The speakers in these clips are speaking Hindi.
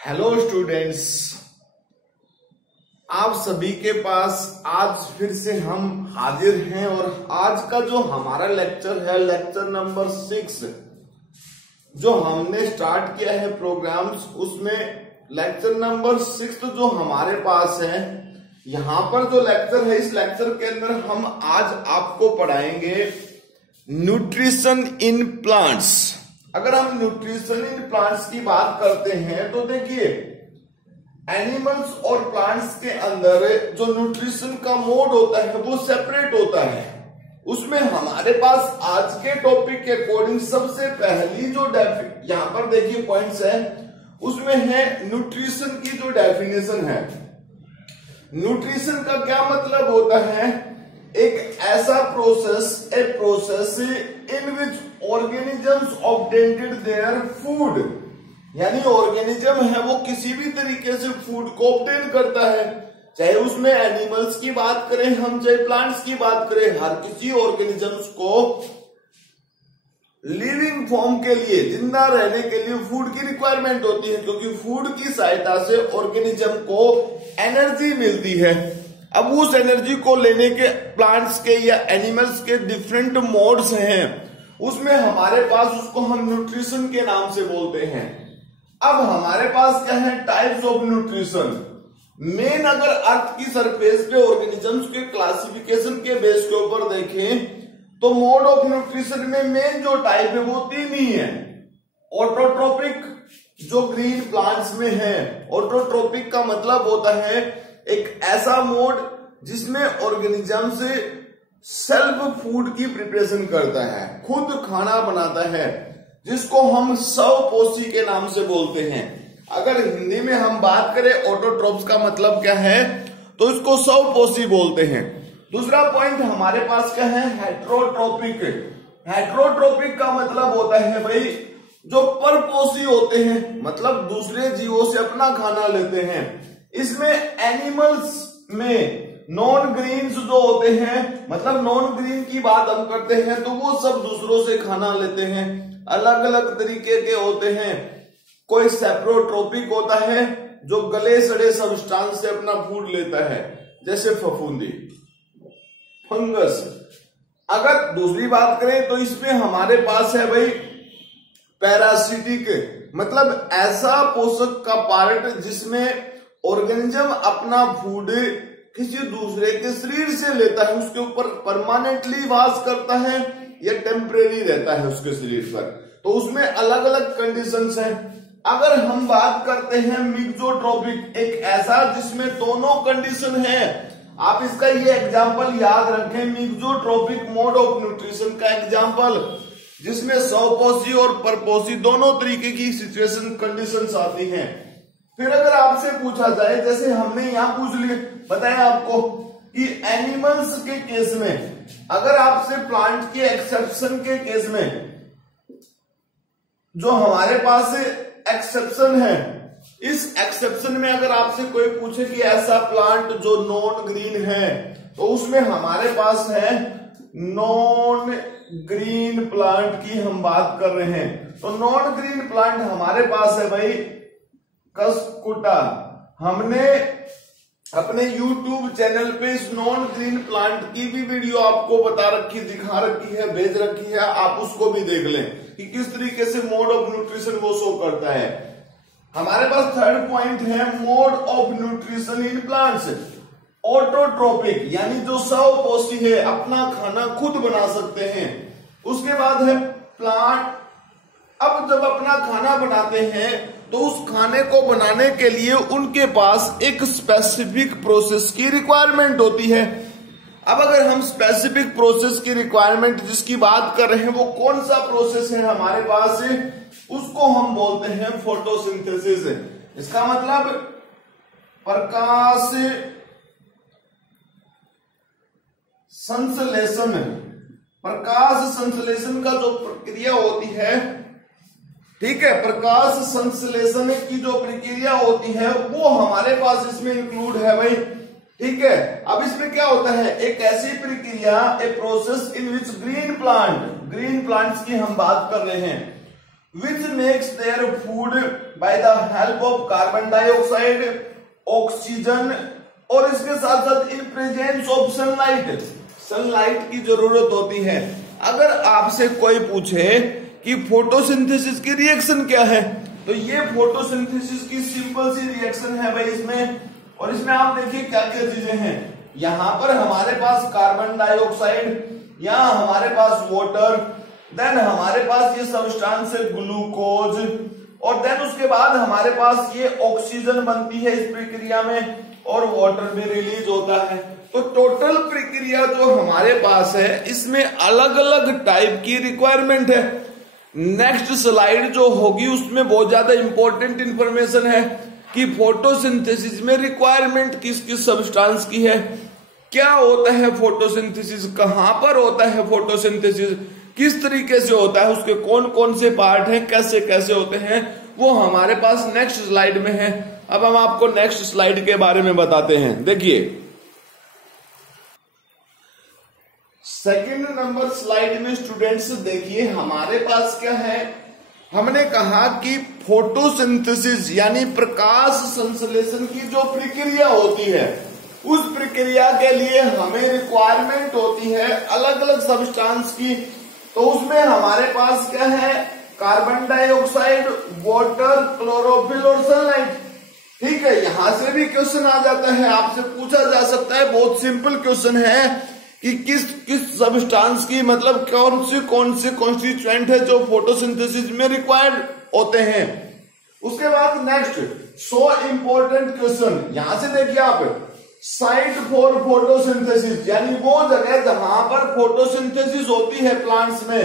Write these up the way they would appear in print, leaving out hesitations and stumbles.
हेलो स्टूडेंट्स, आप सभी के पास आज फिर से हम हाजिर हैं और आज का जो हमारा लेक्चर है लेक्चर नंबर 6 जो हमने स्टार्ट किया है प्रोग्राम्स, उसमें लेक्चर नंबर 6 जो हमारे पास है। यहाँ पर जो लेक्चर है, इस लेक्चर के अंदर हम आज आपको पढ़ाएंगे न्यूट्रिशन इन प्लांट्स। अगर हम न्यूट्रिशन इन प्लांट्स की बात करते हैं तो देखिए, एनिमल्स और प्लांट्स के अंदर जो न्यूट्रिशन का मोड होता है वो सेपरेट होता है। उसमें हमारे पास आज के टॉपिक के अकॉर्डिंग सबसे पहली जो यहाँ पर देखिए पॉइंट्स है, उसमें है न्यूट्रिशन की जो डेफिनेशन है। न्यूट्रिशन का क्या मतलब होता है? एक ऐसा process, a process in which organisms obtained their food, यानी ऑर्गेनिज्म है वो किसी भी तरीके से फूड को ऑब्टेन करता है। चाहे उसमें एनिमल्स की बात करें हम, चाहे प्लांट्स की बात करें, हर किसी ऑर्गेनिजम्स को लिविंग फॉर्म के लिए, जिंदा रहने के लिए फूड की रिक्वायरमेंट होती है, क्योंकि फूड की सहायता से ऑर्गेनिज्म को एनर्जी मिलती है। अब उस एनर्जी को लेने के प्लांट्स के या एनिमल्स के डिफरेंट मोड्स हैं, उसमें हमारे पास उसको हम न्यूट्रिशन के नाम से बोलते हैं। अब हमारे पास क्या है? Types of nutrition. मेन अगर अर्थ की सरफेस पे ऑर्गेनिजम्स के क्लासिफिकेशन के बेस के ऊपर देखें तो मोड ऑफ न्यूट्रिशन में मेन जो टाइप है वो 3 ही है। ऑटोट्रोपिक जो ग्रीन प्लांट्स में है, ऑटोट्रोपिक का मतलब होता है एक ऐसा मोड जिसमें ऑर्गेनिज्म से सेल्फ फूड की प्रिपरेशन करता है, खुद खाना बनाता है, जिसको हम स्वपोषी के नाम से बोलते हैं। अगर हिंदी में हम बात करें ऑटोट्रोप्स का मतलब क्या है, तो इसको स्वपोषी बोलते हैं। दूसरा पॉइंट हमारे पास क्या है? हेट्रोट्रोपिक। हेट्रोट्रोपिक का मतलब होता है भाई जो परपोषी होते हैं, मतलब दूसरे जीवों से अपना खाना लेते हैं। इसमें एनिमल्स में नॉन ग्रीन्स जो होते हैं, मतलब नॉन ग्रीन की बात हम करते हैं तो वो सब दूसरों से खाना लेते हैं, अलग अलग तरीके के होते हैं। कोई सेप्रोट्रोपिक होता है जो गले सड़े सब्सटेंस से अपना फूड लेता है, जैसे फफूंदी, फंगस। अगर दूसरी बात करें तो इसमें हमारे पास है भाई पैरासिटिक, मतलब ऐसा पोषक का पार्ट जिसमें ऑर्गेनिज्म अपना फूड किसी दूसरे के शरीर से लेता है, उसके ऊपर परमानेंटली वास करता है या टेम्परेरी रहता है उसके शरीर पर, तो उसमें अलग अलग कंडीशंस हैं। अगर हम बात करते हैं मिक्सोट्रोपिक, एक ऐसा जिसमें दोनों कंडीशन है। आप इसका ये एग्जांपल याद रखें, मिक्सोट्रोपिक मोड ऑफ न्यूट्रिशन का एग्जांपल, जिसमें स्वपोषी और परपोषी दोनों तरीके की सिचुएशन कंडीशंस आती हैं। फिर अगर आपसे पूछा जाए, जैसे हमने यहां पूछ लिए, बताया आपको कि एनिमल्स के केस में, अगर आपसे प्लांट के एक्सेप्शन के केस में जो हमारे पास एक्सेप्शन है, इस एक्सेप्शन में अगर आपसे कोई पूछे कि ऐसा प्लांट जो नॉन ग्रीन है, तो उसमें हमारे पास है नॉन ग्रीन प्लांट की हम बात कर रहे हैं। तो नॉन ग्रीन प्लांट हमारे पास है भाई कस्कुटा। हमने अपने YouTube चैनल पे इस नॉन ग्रीन प्लांट की भी वीडियो आपको बता रखी, दिखा रखी है, भेज रखी है, आप उसको भी देख लें कि किस तरीके से मोड ऑफ न्यूट्रिशन वो शो करता है। हमारे पास थर्ड पॉइंट है mode of nutrition in plants. Autotrophic, यानी जो स्वपोषी है, अपना खाना खुद बना सकते हैं। उसके बाद है प्लांट, अब जब अपना खाना बनाते हैं तो उस खाने को बनाने के लिए उनके पास एक स्पेसिफिक प्रोसेस की रिक्वायरमेंट होती है। अब अगर हम स्पेसिफिक प्रोसेस की रिक्वायरमेंट जिसकी बात कर रहे हैं, वो kौन सा प्रोसेस है हमारे पास, उसको हम बोलते हैं फोटोसिंथेसिस। इसका मतलब प्रकाश संश्लेषण। प्रकाश संश्लेषण का जो प्रक्रिया होती है, ठीक है, प्रकाश संश्लेषण की जो प्रक्रिया होती है वो हमारे पास इसमें इंक्लूड है भाई, ठीक है। अब इसमें क्या होता है? एक ऐसी प्रक्रिया, a process in which green plants की हम बात कर रहे हैं, which makes their food by the help of carbon dioxide, oxygen और इसके साथ साथ in presence of sunlight, sunlight की जरूरत होती है। अगर आपसे कोई पूछे कि फोटोसिंथेसिस की रिएक्शन क्या है, तो ये फोटोसिंथेसिस की सिंपल सी रिएक्शन है भाई इसमें। और इसमें आप देखिए क्या क्या चीजें हैं। यहां पर हमारे पास कार्बन डाइऑक्साइड, यहाँ हमारे पास वाटर, देन हमारे पास ये सब्सटेंस है ग्लूकोज, और देन उसके बाद हमारे पास ये ऑक्सीजन बनती है इस प्रक्रिया में, और वाटर भी रिलीज होता है। तो टोटल प्रक्रिया जो हमारे पास है इसमें अलग अलग टाइप की रिक्वायरमेंट है। नेक्स्ट स्लाइड जो होगी उसमें बहुत ज्यादा इंपॉर्टेंट इंफॉर्मेशन है कि फोटोसिंथेसिस में रिक्वायरमेंट किस किस सब्सटेंस की है, क्या होता है फोटोसिंथेसिस, कहां पर होता है फोटोसिंथेसिस, किस तरीके से होता है, उसके कौन कौन से पार्ट हैं, कैसे कैसे होते हैं, वो हमारे पास नेक्स्ट स्लाइड में है। अब हम आपको नेक्स्ट स्लाइड के बारे में बताते हैं। देखिए सेकंड नंबर स्लाइड में स्टूडेंट्स देखिए हमारे पास क्या है। हमने कहा कि फोटोसिंथेसिस यानी प्रकाश संश्लेषण की जो प्रक्रिया होती है, उस प्रक्रिया के लिए हमें रिक्वायरमेंट होती है अलग अलग सब्सटेंस की। तो उसमें हमारे पास क्या है, कार्बन डाइऑक्साइड, वाटर, क्लोरोफिल और सनलाइट। ठीक है, यहां से भी क्वेश्चन आ जाता है, आपसे पूछा जा सकता है, बहुत सिंपल क्वेश्चन है कि किस किस सब्सटेंस की, मतलब कौन से कॉन्स्टिट्यूएंट है जो फोटोसिंथेसिस में रिक्वायर्ड होते हैं। उसके बाद नेक्स्ट सो इंपॉर्टेंट क्वेश्चन, यहां से देखिए आप, साइट फॉर फोटोसिंथेसिस यानी वो जगह जहां पर फोटोसिंथेसिस होती है प्लांट्स में।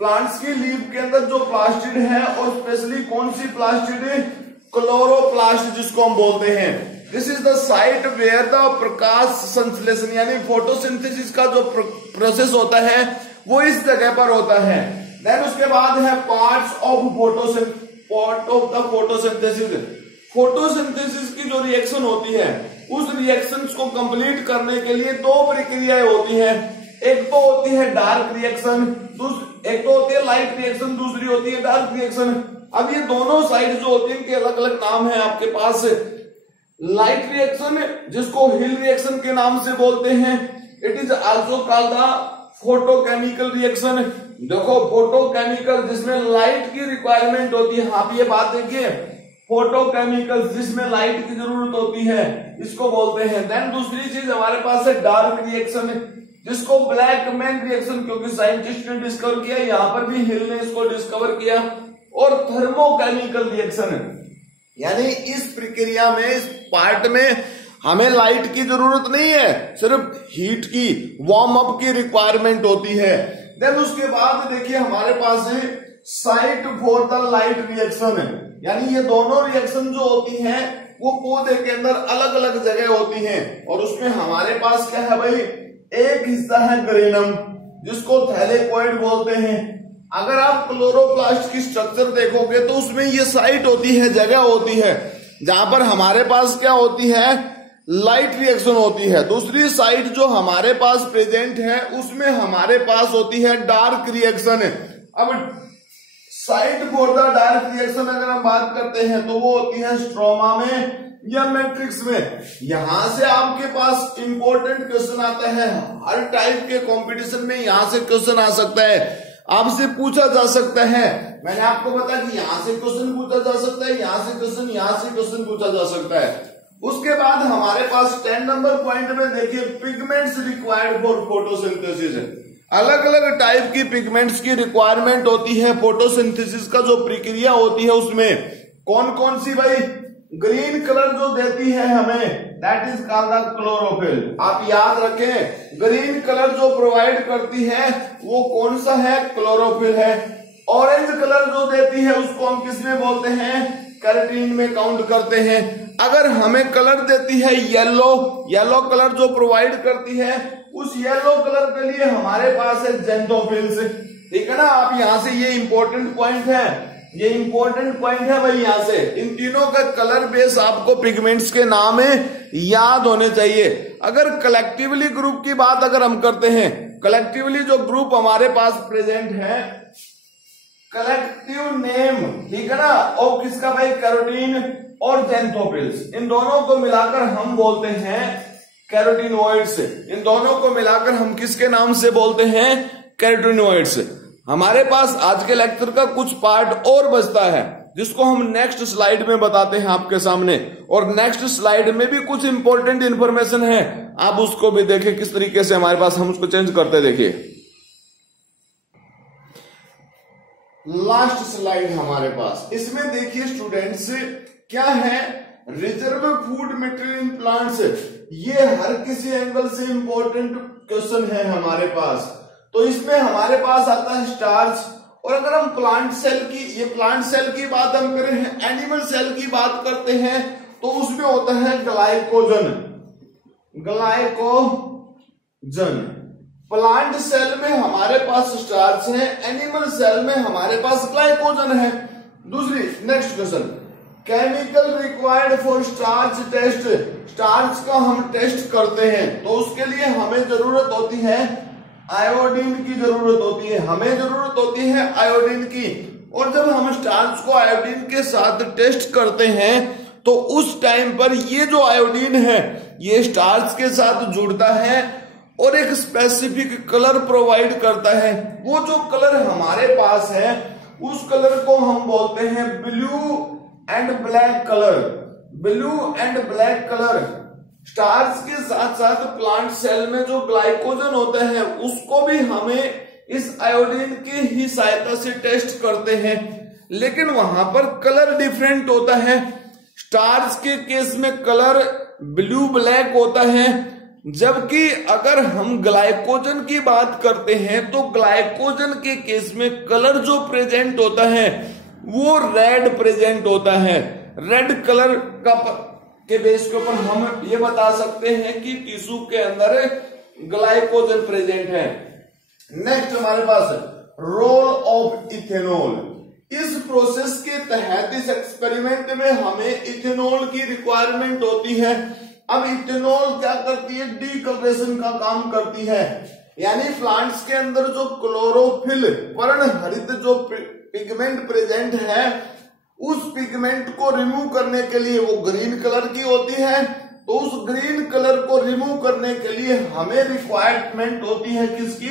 प्लांट्स की लीफ के अंदर जो प्लास्टिड है, और स्पेशली कौन सी प्लास्टिड, क्लोरोप्लास्ट जिसको हम बोलते हैं। This is the site where the प्रकाश संश्लेषण यानी फोटोसिंथेसिस का जो प्रोसेस होता है वो इस जगह पर होता है। देन उसके बाद है पार्ट्स ऑफ फोटोसिंथेसिस। फोटोसिंथेसिस की जो रिएक्शन होती है, उस रिएक्शंस को कंप्लीट करने के लिए दो प्रक्रियाएं होती है। एक तो होती है डार्क रिएक्शन, एक तो होती है लाइट रिएक्शन, दूसरी होती है डार्क रिएक्शन। अब ये दोनों साइड जो होती है इनके अलग अलग नाम है आपके पास। लाइट रिएक्शन जिसको हिल रिएक्शन के नाम से बोलते हैं, it is also called the photochemical reaction. देखो फोटोकेमिकल जिसमें लाइट की रिक्वायरमेंट होती है, आप ये बात देखिए, फोटोकेमिकल जिसमें लाइट की जरूरत होती है, इसको बोलते हैं। देन दूसरी चीज हमारे पास है डार्क रिएक्शन, जिसको ब्लैक मैन रिएक्शन, क्योंकि साइंटिस्ट ने डिस्कवर किया, यहां पर भी हिल ने इसको डिस्कवर किया। और थर्मोकेमिकल रिएक्शन यानी इस प्रक्रिया में, इस पार्ट में हमें लाइट की जरूरत नहीं है, सिर्फ हीट की, वार्म अप की रिक्वायरमेंट होती है। देन उसके बाद देखिए हमारे पास है site for the light reaction, यानी ये दोनों रिएक्शन जो होती हैं वो पौधे के अंदर अलग अलग जगह होती हैं। और उसमें हमारे पास क्या है भाई, एक हिस्सा है ग्रेनम जिसको थैलेकोइड बोलते हैं। अगर आप क्लोरोप्लास्ट की स्ट्रक्चर देखोगे तो उसमें ये साइट होती है, जगह होती है जहां पर हमारे पास क्या होती है, लाइट रिएक्शन होती है। दूसरी साइड जो हमारे पास प्रेजेंट है उसमें हमारे पास होती है डार्क रिएक्शन। अब site for the dark reaction अगर हम बात करते हैं तो वो होती है स्ट्रोमा में या मैट्रिक्स में। यहां से आपके पास इंपॉर्टेंट क्वेश्चन आता है, हर टाइप के कंपटीशन में यहां से क्वेश्चन आ सकता है, आपसे पूछा जा सकता है। मैंने आपको बताया कि यहां से क्वेश्चन पूछा जा सकता है, यहां से क्वेश्चन पूछा जा सकता है। उसके बाद हमारे पास 10 नंबर पॉइंट में देखिए पिगमेंट्स रिक्वायर्ड फॉर फोटोसिंथेसिस। अलग अलग टाइप की पिगमेंट्स की रिक्वायरमेंट होती है फोटोसिंथेसिस का जो प्रक्रिया होती है उसमें। कौन कौन सी भाई, ग्रीन कलर जो देती है हमें, दैट इज कॉल्ड क्लोरोफिल। आप याद रखें, ग्रीन कलर जो प्रोवाइड करती है वो कौन सा है, क्लोरोफिल है। ऑरेंज कलर जो देती है उसको हम किसमें बोलते हैं, कैरोटीन में काउंट करते हैं। अगर हमें कलर देती है येलो, येलो कलर जो प्रोवाइड करती है, उस येलो कलर के लिए हमारे पास है ज़ैंथोफिल्स। ठीक है ना, आप यहां से, ये इंपॉर्टेंट पॉइंट है, ये इंपॉर्टेंट पॉइंट है भाई। यहां से इन तीनों का कलर बेस आपको पिगमेंट्स के नाम याद होने चाहिए। अगर कलेक्टिवली ग्रुप की बात अगर हम करते हैं, कलेक्टिवली जो ग्रुप हमारे पास प्रेजेंट है कलेक्टिव नेम, ठीक है ना, और किसका भाई, कैरोटीन और ज़ैंथोफिल्स, इन दोनों को मिलाकर हम बोलते हैं कैरोटीनोइड्स। इन दोनों को मिलाकर हम किसके नाम से बोलते हैं, कैरोटीनोइड्स। हमारे पास आज के लेक्चर का कुछ पार्ट और बचता है जिसको हम नेक्स्ट स्लाइड में बताते हैं आपके सामने, और नेक्स्ट स्लाइड में भी कुछ इंपॉर्टेंट इंफॉर्मेशन है, आप उसको भी देखें किस तरीके से हमारे पास हम उसको चेंज करते। देखिए लास्ट स्लाइड हमारे पास, इसमें देखिए स्टूडेंट्स क्या है, reserve food material in plants. ये हर किसी एंगल से इंपॉर्टेंट क्वेश्चन है हमारे पास। तो इसमें हमारे पास आता है स्टार्च, और अगर हम प्लांट सेल की, ये प्लांट सेल की बात हम करें, एनिमल सेल की बात करते हैं, तो उसमें होता है ग्लाइकोजन। ग्लाइकोजन प्लांट सेल में हमारे पास स्टार्च है, एनिमल सेल में हमारे पास ग्लाइकोजन है। दूसरी next question, chemical required for starch test. Starch का हम टेस्ट करते हैं तो उसके लिए हमें जरूरत होती है आयोडीन की, जरूरत होती है, हमें जरूरत होती है आयोडीन की। और जब हम स्टार्च को आयोडीन के साथ टेस्ट करते हैं तो उस टाइम पर ये जो आयोडीन है ये स्टार्च के साथ जुड़ता है और एक स्पेसिफिक कलर प्रोवाइड करता है। वो जो कलर हमारे पास है उस कलर को हम बोलते हैं blue and black colour. Blue and black colour starch के साथ साथ प्लांट सेल में जो ग्लाइकोजन होता है उसको भी हमें इस आयोडीन की ही सहायता से टेस्ट करते हैं, लेकिन वहां पर कलर डिफरेंट होता है। स्टार्च के केस में कलर ब्लू ब्लैक होता है, जबकि अगर हम ग्लाइकोजन की बात करते हैं तो ग्लाइकोजन के केस में कलर जो प्रेजेंट होता है वो रेड प्रेजेंट होता है। रेड कलर के बेस के ऊपर हम ये बता सकते हैं कि टिश्यू के अंदर ग्लाइकोजन प्रेजेंट है। नेक्स्ट हमारे पास रोल ऑफ इथेनॉल। इस प्रोसेस के तहत इस एक्सपेरिमेंट में हमें इथेनॉल की रिक्वायरमेंट होती है। अब इथेनॉल क्या करती है, डीकलरेशन का काम करती है, यानी प्लांट्स के अंदर जो क्लोरोफिल पर्णहरित जो पिगमेंट प्रेजेंट है उस पिगमेंट को रिमूव करने के लिए, वो ग्रीन कलर की होती है, तो उस ग्रीन कलर को रिमूव करने के लिए हमें रिक्वायरमेंट होती है किसकी,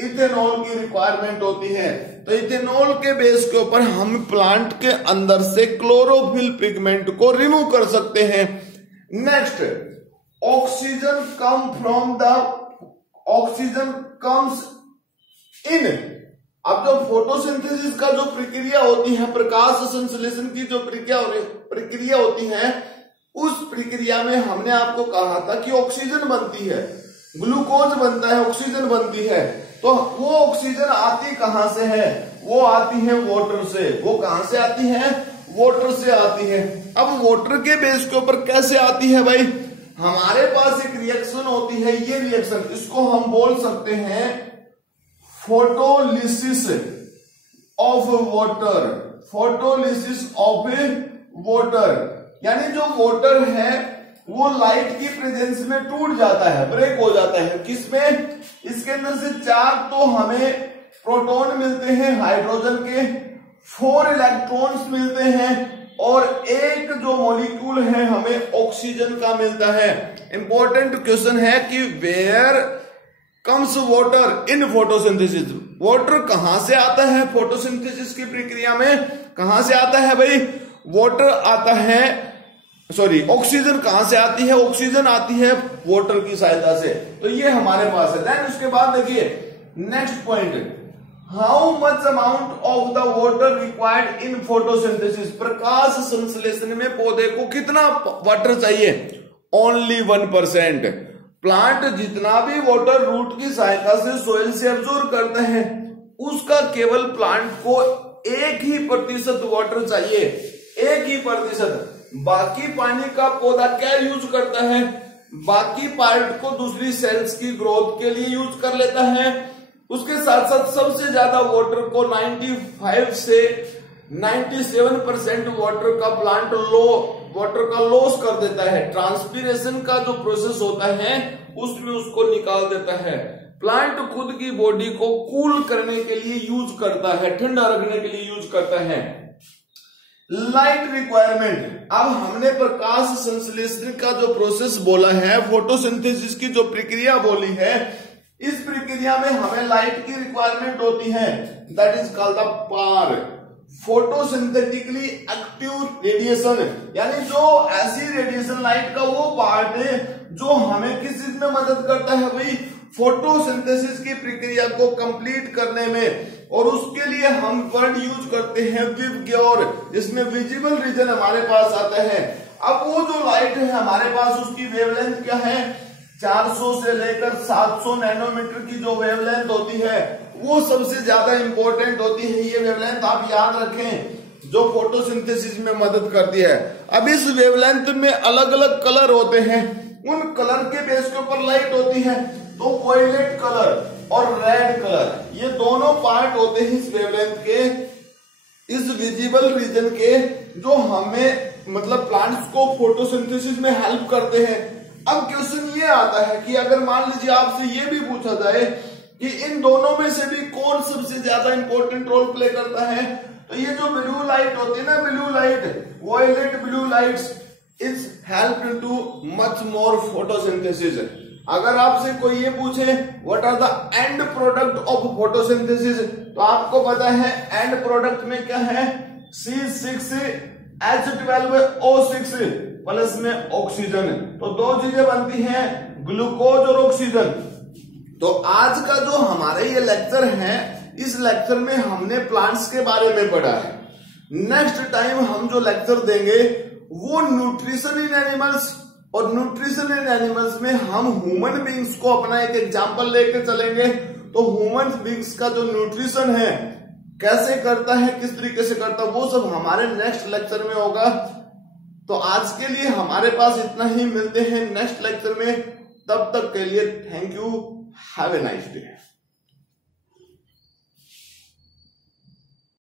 इथेनॉल की रिक्वायरमेंट होती है। तो इथेनॉल के बेस के ऊपर हम प्लांट के अंदर से क्लोरोफिल पिगमेंट को रिमूव कर सकते हैं। Next, oxygen comes in. अब जो फोटोसिंथेसिस का जो प्रक्रिया होती है, प्रकाश संश्लेषण की जो प्रक्रिया होती है, उस प्रक्रिया में हमने आपको कहा था कि ऑक्सीजन बनती है, ग्लूकोज बनता है, ऑक्सीजन बनती है। तो वो ऑक्सीजन आती कहां से है, वो आती है वाटर से। वो कहां से आती है, वाटर से आती है। अब वाटर के बेस के ऊपर कैसे आती है भाई, हमारे पास एक रिएक्शन होती है, ये रिएक्शन, इसको हम बोल सकते हैं photolysis of water. Photolysis of water यानी जो वाटर है वो लाइट की प्रेजेंस में टूट जाता है, ब्रेक हो जाता है। किसमें, इसके अंदर से 4 तो हमें प्रोटॉन मिलते हैं हाइड्रोजन के, 4 इलेक्ट्रॉन्स मिलते हैं, और एक जो मॉलिक्यूल है हमें ऑक्सीजन का मिलता है। इंपॉर्टेंट क्वेश्चन है कि where comes water in photosynthesis. Water कहां से आता है फोटोसिंथेसिस की प्रक्रिया में, कहां से आता है भाई, वाटर आता है, सॉरी ऑक्सीजन कहां से आती है, ऑक्सीजन आती है वाटर की सहायता से। तो ये हमारे पास है। देन उसके बाद देखिए next point, how much amount of the water required in photosynthesis. प्रकाश संश्लेषण में पौधे को कितना वाटर चाहिए, ओनली 1%। प्लांट जितना भी वाटर रूट की सहायता से सोइल से एब्जॉर्ब करते हैं उसका केवल प्लांट को 1% वाटर चाहिए, 1%। बाकी पानी का पौधा क्या यूज करता है, बाकी पार्ट को दूसरी सेल्स की ग्रोथ के लिए यूज कर लेता है। उसके साथ साथ सबसे ज्यादा वाटर को 95 से 97% वाटर का प्लांट वाटर का लॉस कर देता है। ट्रांसपीरेशन का जो प्रोसेस होता है उसमें उसको निकाल देता है। प्लांट खुद की बॉडी को कूल करने के लिए यूज करता है, ठंडा रखने के लिए यूज करता है। लाइट रिक्वायरमेंट, अब हमने प्रकाश संश्लेषण का जो प्रोसेस बोला है, फोटोसिंथेसिस की जो प्रक्रिया बोली है, इस प्रक्रिया में हमें लाइट की रिक्वायरमेंट होती है, that is called the PAR, photosynthetically active radiation, यानी जो ऐसी रेडिएशन लाइट का वो पार्ट है जो हमें किस चीज में मदद करता है भाई, फोटोसिंथेसिस की प्रक्रिया को कंप्लीट करने में। और उसके लिए हम वर्ड यूज करते हैं विवग्योर, जिसमें विजिबल रीजन हमारे पास आता है। अब वो जो लाइट है हमारे पास, उसकी वेवलेंथ क्या है, 400 से लेकर 700 नैनोमीटर की जो वेवलेंथ होती है वो सबसे ज्यादा इंपॉर्टेंट होती है। ये वेवलेंथ आप याद रखें, जो फोटोसिंथेसिस में मदद करती है। अब इस वेवलेंथ में अलग अलग कलर होते हैं, उन कलर के बेस के ऊपर लाइट होती है। तो वायलेट कलर और रेड कलर, ये दोनों पार्ट होते हैं इस वेवलेंथ के, इस विजिबल रीजन के, जो हमें मतलब प्लांट्स को फोटोसिंथेसिस में हेल्प करते हैं। अब क्वेश्चन ये आता है कि अगर मान लीजिए आपसे ये भी पूछा जाए कि इन दोनों में से भी कौन सबसे ज्यादा इंपॉर्टेंट रोल प्ले करता है, तो ये जो ब्लू लाइट होती है ना, blue light, violet blue lights is help to much more photosynthesis. अगर आपसे कोई ये पूछे what are the end product of photosynthesis, तो आपको पता है एंड प्रोडक्ट में क्या है, C6H12O6 प्लस में ऑक्सीजन। तो दो चीजें बनती हैं, ग्लूकोज और ऑक्सीजन। तो आज का जो हमारे ये लेक्चर है, इस लेक्चर में हमने प्लांट्स के बारे में पढ़ा है। नेक्स्ट टाइम हम जो लेक्चर देंगे वो न्यूट्रिशन इन एनिमल्स, और न्यूट्रिशन इन एनिमल्स में हम ह्यूमन बींग्स को अपना एक एग्जांपल लेकर चलेंगे। तो ह्यूमन बींग्स का जो न्यूट्रिशन है कैसे करता है, किस तरीके से करता है, वो सब हमारे नेक्स्ट लेक्चर में होगा। तो आज के लिए हमारे पास इतना ही, मिलते हैं नेक्स्ट लेक्चर में। तब तक के लिए thank you, have a nice day.